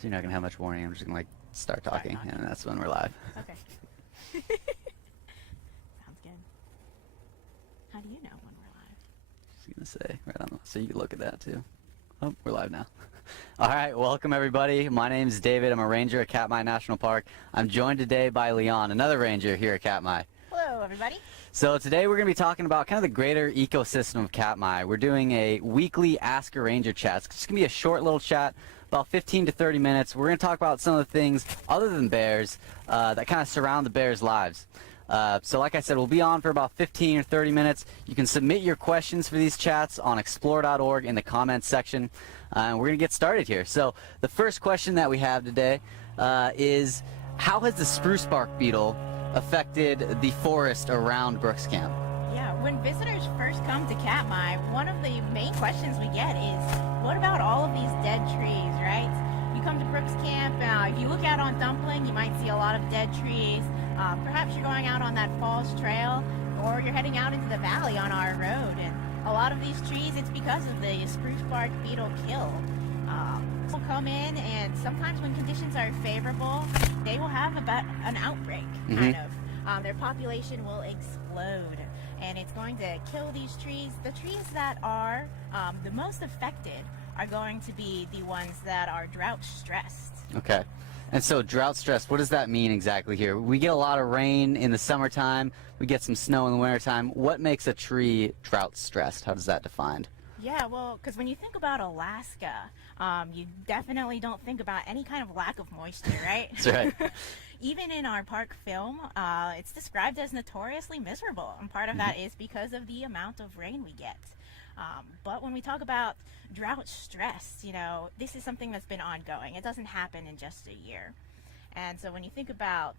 So you're not gonna have much warning. I'm just gonna like start talking, and that's when we're live. Okay. Sounds good. How do you know when we're live? Just gonna say right on the, so you can look at that too. Oh, we're live now. All right, welcome everybody. My name is David. I'm a ranger at Katmai National Park. I'm joined today by Leon, another ranger here at Katmai. Hello, everybody. So today we're going to be talking about kind of the greater ecosystem of Katmai. We're doing a weekly Ask a Ranger chat. It's just going to be a short little chat, about 15 to 30 minutes. We're going to talk about some of the things other than bears that kind of surround the bears' lives. So like I said, we'll be on for about 15 or 30 minutes. You can submit your questions for these chats on explore.org in the comments section. And we're going to get started here. So the first question that we have today is, how has the spruce bark beetle affected the forest around Brooks Camp? Yeah, when visitors first come to Katmai, one of the main questions we get is, what about all of these dead trees, right? You come to Brooks Camp, if you look out on Dumpling, you might see a lot of dead trees. Perhaps you're going out on that Falls Trail, or you're heading out into the valley on our road, and a lot of these trees, it's because of the spruce bark beetle kill. Will come in, and sometimes when conditions are favorable, they will have about an outbreak, kind of. Their population will explode, and it's going to kill these trees. The trees that are the most affected are going to be the ones that are drought stressed. Okay. And so drought stress, what does that mean exactly here? We get a lot of rain in the summertime, we get some snow in the wintertime. What makes a tree drought stressed? How does that defined? Yeah, well, because when you think about Alaska, you definitely don't think about any kind of lack of moisture, right? That's right. Even in our park film, it's described as notoriously miserable, and part of that is because of the amount of rain we get. But when we talk about drought stress, you know, this is something that's been ongoing. It doesn't happen in just a year. And so when you think about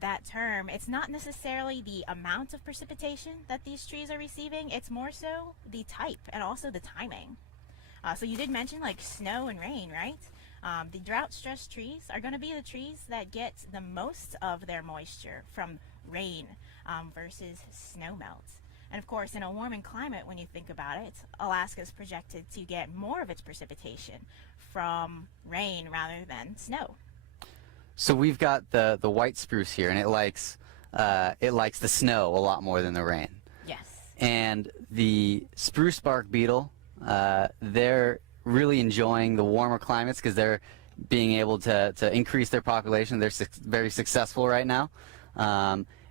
that term, it's not necessarily the amount of precipitation that these trees are receiving, it's more so the type and also the timing. So you did mention like snow and rain, right? The drought stressed trees are going to be the trees that get the most of their moisture from rain versus snow melt. And of course, in a warming climate, when you think about it, Alaska is projected to get more of its precipitation from rain rather than snow. So we've got the white spruce here, and it likes the snow a lot more than the rain. Yes. And the spruce bark beetle, they're really enjoying the warmer climates because they're being able to increase their population. They're very successful right now.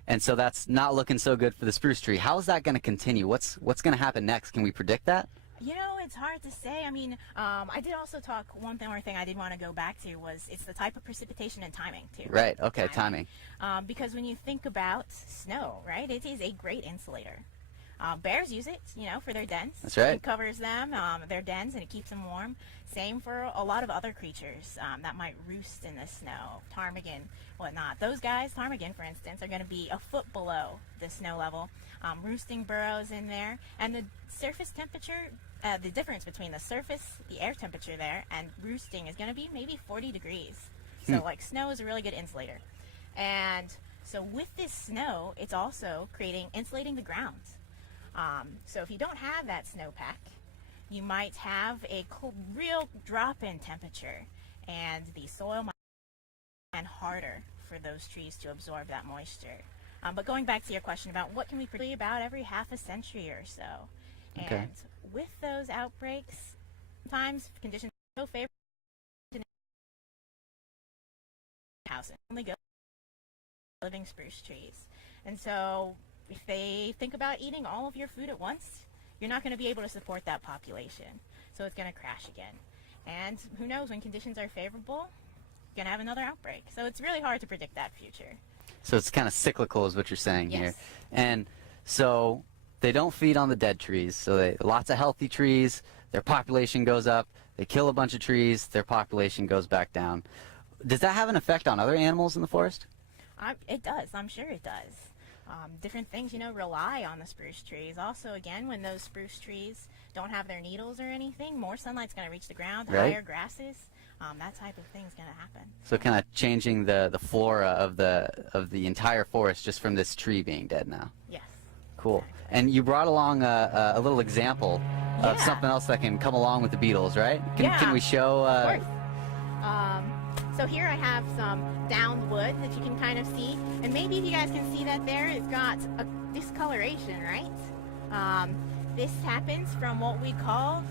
And so that's not looking so good for the spruce tree. How is that going to continue? What's going to happen next? Can we predict that? You know, it's hard to say. I mean, I did also talk, one more thing I did want to go back to was it's the type of precipitation and timing, too. Right, okay, timing. Because when you think about snow, right, it is a great insulator. Bears use it, you know, for their dens. That's right. It covers them, their dens, and it keeps them warm. Same for a lot of other creatures that might roost in the snow, ptarmigan, whatnot. Those guys, ptarmigan, for instance, are going to be a foot below the snow level, roosting burrows in there. And the surface temperature, the difference between the air temperature there, and roosting is going to be maybe 40 degrees. So, like, snow is a really good insulator. And so with this snow, it's also insulating the ground. So if you don't have that snowpack, you might have a real drop in temperature, and the soil might be harder for those trees to absorb that moisture. But going back to your question about what can we predict about every half a century or so. Okay. And with those outbreaks, sometimes conditions are so favorable to housing only go living spruce trees. And so if they think about eating all of your food at once, you're not going to be able to support that population. So it's going to crash again. And who knows, when conditions are favorable, you're going to have another outbreak. So it's really hard to predict that future. So it's kind of cyclical is what you're saying Yes. here. And so they don't feed on the dead trees. So lots of healthy trees, their population goes up. They kill a bunch of trees, their population goes back down. Does that have an effect on other animals in the forest? It does. I'm sure it does. Different things, you know, rely on the spruce trees. Also, again, when those spruce trees don't have their needles or anything, more sunlight's going to reach the ground, right. higher grasses, that type of thing's going to happen. So kind of changing the flora of the entire forest just from this tree being dead now. Yes. Cool. Exactly. And you brought along a little example of something else that can come along with the beetles, right? Can we show? Of course. So here I have some downed wood that you can kind of see, and maybe if you guys can see that there, it's got a discoloration, right? This happens from what we call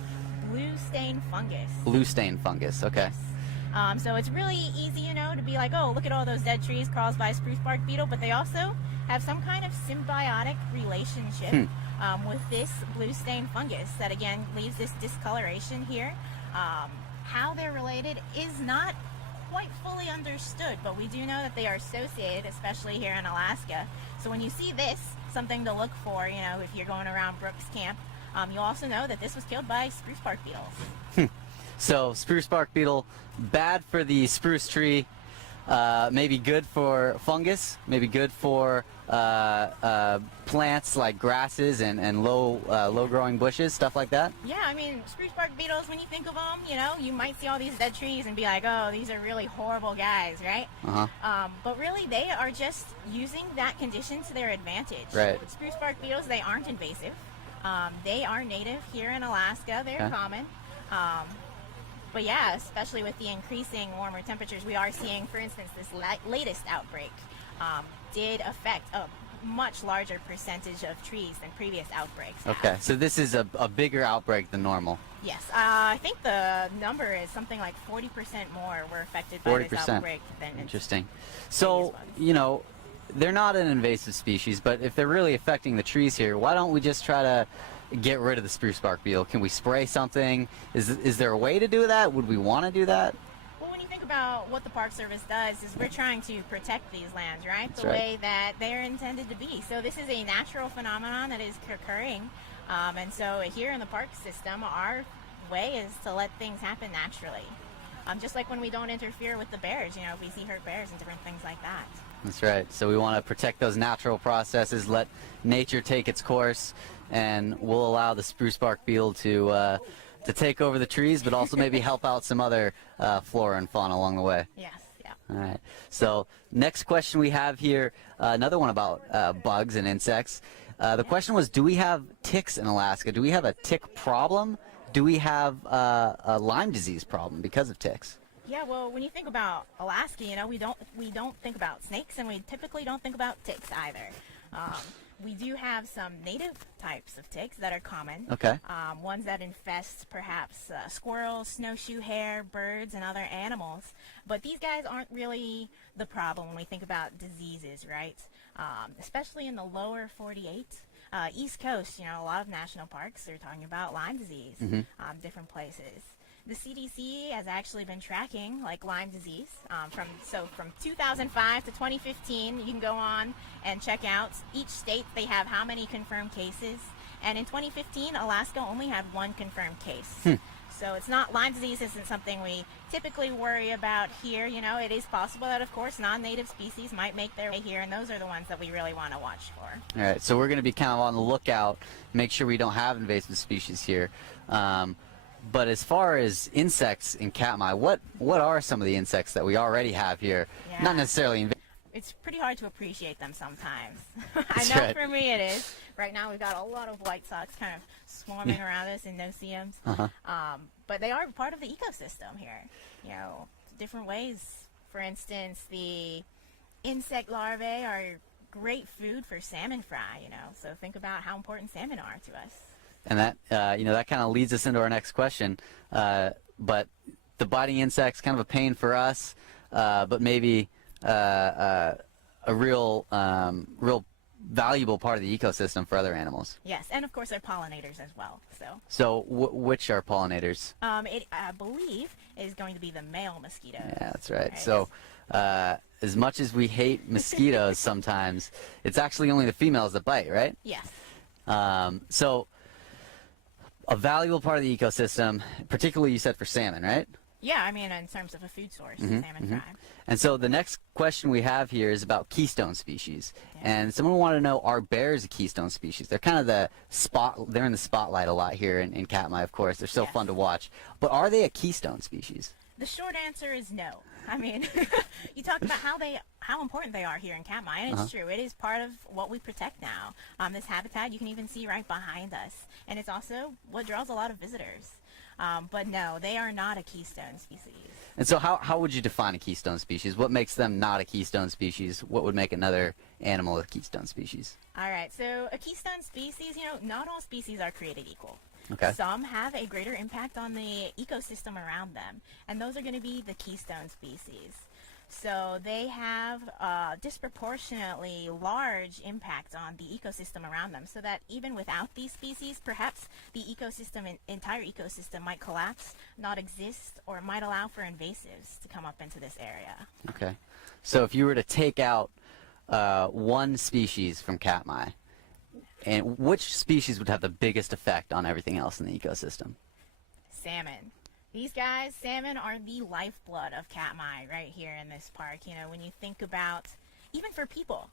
blue stain fungus. Blue stain fungus, okay. Yes. So it's really easy, you know, to be like, oh, look at all those dead trees caused by spruce bark beetle, but they also have some kind of symbiotic relationship with this blue stain fungus that again leaves this discoloration here. How they're related is not quite fully understood, but we do know that they are associated, especially here in Alaska. So when you see this, something to look for, you know, if you're going around Brooks Camp, you also know that this was killed by spruce bark beetles. So spruce bark beetle, bad for the spruce tree, maybe good for fungus, maybe good for plants like grasses and low growing bushes, stuff like that. Yeah, I mean, spruce bark beetles, when you think of them, you know, you might see all these dead trees and be like, oh, these are really horrible guys, right? But really, they are just using that condition to their advantage. Right. Spruce bark beetles, they aren't invasive. They are native here in Alaska. They're common. But yeah, especially with the increasing warmer temperatures we are seeing, for instance, this latest outbreak did affect a much larger percentage of trees than previous outbreaks. Okay, so this is a bigger outbreak than normal. Yes, I think the number is something like 40% more were affected by this outbreak than Interesting. So, you know, they're not an invasive species, but if they're really affecting the trees here, why don't we just try to get rid of the spruce bark beetle? Can we spray something? Is there a way to do that? Would we want to do that? Well, when you think about what the Park Service does, is we're trying to protect these lands, right? That's the right. way that they're intended to be. So this is a natural phenomenon that is occurring. And so here in the park system, our way is to let things happen naturally. Just like when we don't interfere with the bears, you know, we see hurt bears and different things like that. That's right. So we want to protect those natural processes, let nature take its course, and we'll allow the spruce bark beetle to take over the trees, but also maybe help out some other flora and fauna along the way. Yes, yeah. All right. So next question we have here, another one about bugs and insects. The question was, do we have ticks in Alaska? Do we have a tick problem? Do we have a Lyme disease problem because of ticks? Yeah, well, when you think about Alaska, you know, we don't think about snakes, and we typically don't think about ticks either. We do have some native types of ticks that are common. Okay. Ones that infest perhaps squirrels, snowshoe hare, birds, and other animals. But these guys aren't really the problem when we think about diseases, right? Especially in the lower 48. East Coast, you know, a lot of national parks are talking about Lyme disease, different places. The CDC has actually been tracking like Lyme disease from 2005 to 2015. You can go on and check out each state. They have how many confirmed cases, and in 2015, Alaska only had one confirmed case. So it's not, Lyme disease isn't something we typically worry about here. You know, it is possible that, of course, non-native species might make their way here, and those are the ones that we really want to watch for. All right, so we're going to be kind of on the lookout, make sure we don't have invasive species here. But as far as insects in Katmai, what are some of the insects that we already have here? Yeah. Not necessarily invasive. It's pretty hard to appreciate them sometimes. I know right. For me it is. Right now we've got a lot of white socks kind of swarming around us in no-see-ums. But they are part of the ecosystem here. You know, different ways. For instance, the insect larvae are great food for salmon fry, you know. So think about how important salmon are to us. And that, you know, that kind of leads us into our next question. But the biting insects, kind of a pain for us, but maybe a real valuable part of the ecosystem for other animals. Yes, and of course they're pollinators as well. So which are pollinators? It, I believe, is going to be the male mosquito. Yeah, that's right. So as much as we hate mosquitoes sometimes, it's actually only the females that bite, right? Yes. So a valuable part of the ecosystem, particularly you said for salmon, right? Yeah, I mean in terms of a food source, salmon fry. And so the next question we have here is about keystone species. And someone wanted to know, are bears a keystone species? They're kind of they're in the spotlight a lot here in Katmai, of course. They're so fun to watch. But are they a keystone species? The short answer is no. I mean, you talk about how important they are here in Katmai, and it's true. It is part of what we protect now. This habitat you can even see right behind us, and it's also what draws a lot of visitors. But no, they are not a keystone species. And so how would you define a keystone species? What makes them not a keystone species? What would make another animal a keystone species? All right, so a keystone species, not all species are created equal. Okay. Some have a greater impact on the ecosystem around them, and those are going to be the keystone species. So they have disproportionately large impact on the ecosystem around them, so that even without these species, perhaps the entire ecosystem might collapse, not exist, or might allow for invasives to come up into this area. Okay. So if you were to take out one species from Katmai, and which species would have the biggest effect on everything else in the ecosystem? Salmon. These guys, salmon, are the lifeblood of Katmai right here in this park. When you think about, even for people,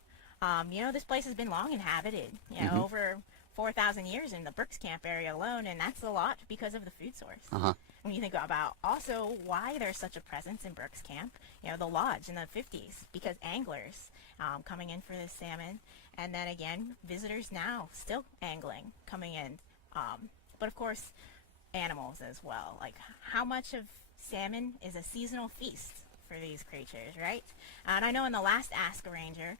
this place has been long inhabited, over 4,000 years in the Brooks Camp area alone, and that's a lot because of the food source. Uh-huh. When you think about also why there's such a presence in Brooks Camp, the lodge in the 50s, because anglers coming in for this salmon, and then again, visitors now still angling, coming in. But of course, animals as well. Like, how much of salmon is a seasonal feast for these creatures, right? And I know in the last Ask a Ranger,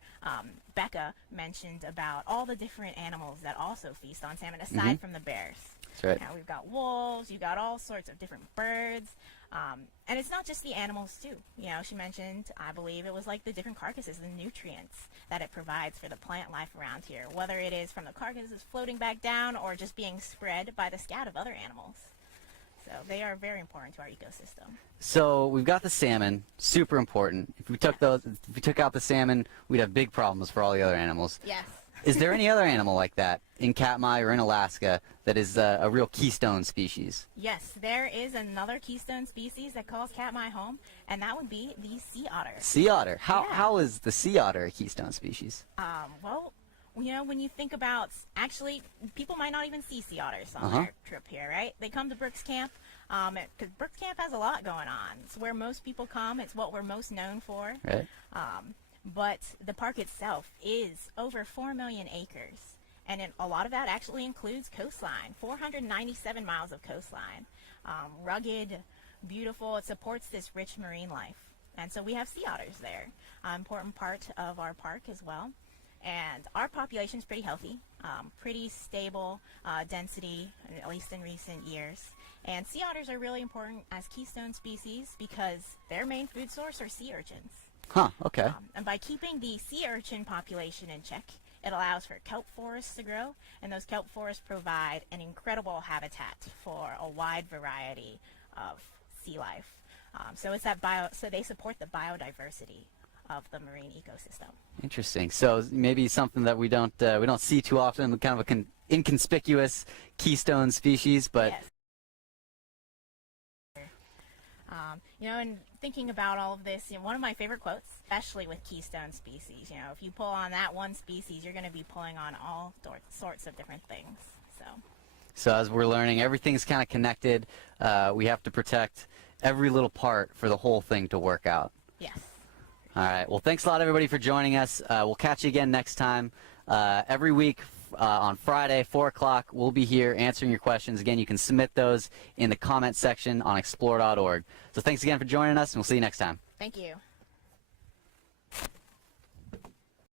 Becca mentioned about all the different animals that also feast on salmon aside from the bears. That's right. We've got wolves, you've got all sorts of different birds, and it's not just the animals too. She mentioned, I believe it was like the different carcasses, the nutrients that it provides for the plant life around here, whether it is from the carcasses floating back down or just being spread by the scat of other animals. So they are very important to our ecosystem. So we've got the salmon, super important. If we took out the salmon, we'd have big problems for all the other animals. Yes. Is there any other animal like that in Katmai or in Alaska that is a real keystone species? Yes, there is another keystone species that calls Katmai home, and that would be the sea otter. Sea otter. Yeah. How is the sea otter a keystone species? Well, when you think about, actually, people might not even see sea otters on their trip here, right? They come to Brooks Camp, because Brooks Camp has a lot going on. It's where most people come. It's what we're most known for. Right. But the park itself is over 4 million acres, and a lot of that actually includes coastline, 497 miles of coastline. Rugged, beautiful. It supports this rich marine life. And so we have sea otters there, important part of our park as well. And our population is pretty healthy, pretty stable density, at least in recent years. And sea otters are really important as keystone species because their main food source are sea urchins. Huh, okay. And by keeping the sea urchin population in check, it allows for kelp forests to grow, and those kelp forests provide an incredible habitat for a wide variety of sea life. So they support the biodiversity of the marine ecosystem. Interesting. So maybe something that we don't see too often, kind of an inconspicuous keystone species, but yes. And thinking about all of this, one of my favorite quotes, especially with keystone species, if you pull on that one species, you're going to be pulling on all sorts of different things. So as we're learning, everything's kind of connected. We have to protect every little part for the whole thing to work out. yes. All right. Well, thanks a lot, everybody, for joining us. We'll catch you again next time. Every week on Friday, 4 o'clock, we'll be here answering your questions. Again, you can submit those in the comment section on explore.org. So thanks again for joining us, and we'll see you next time. Thank you.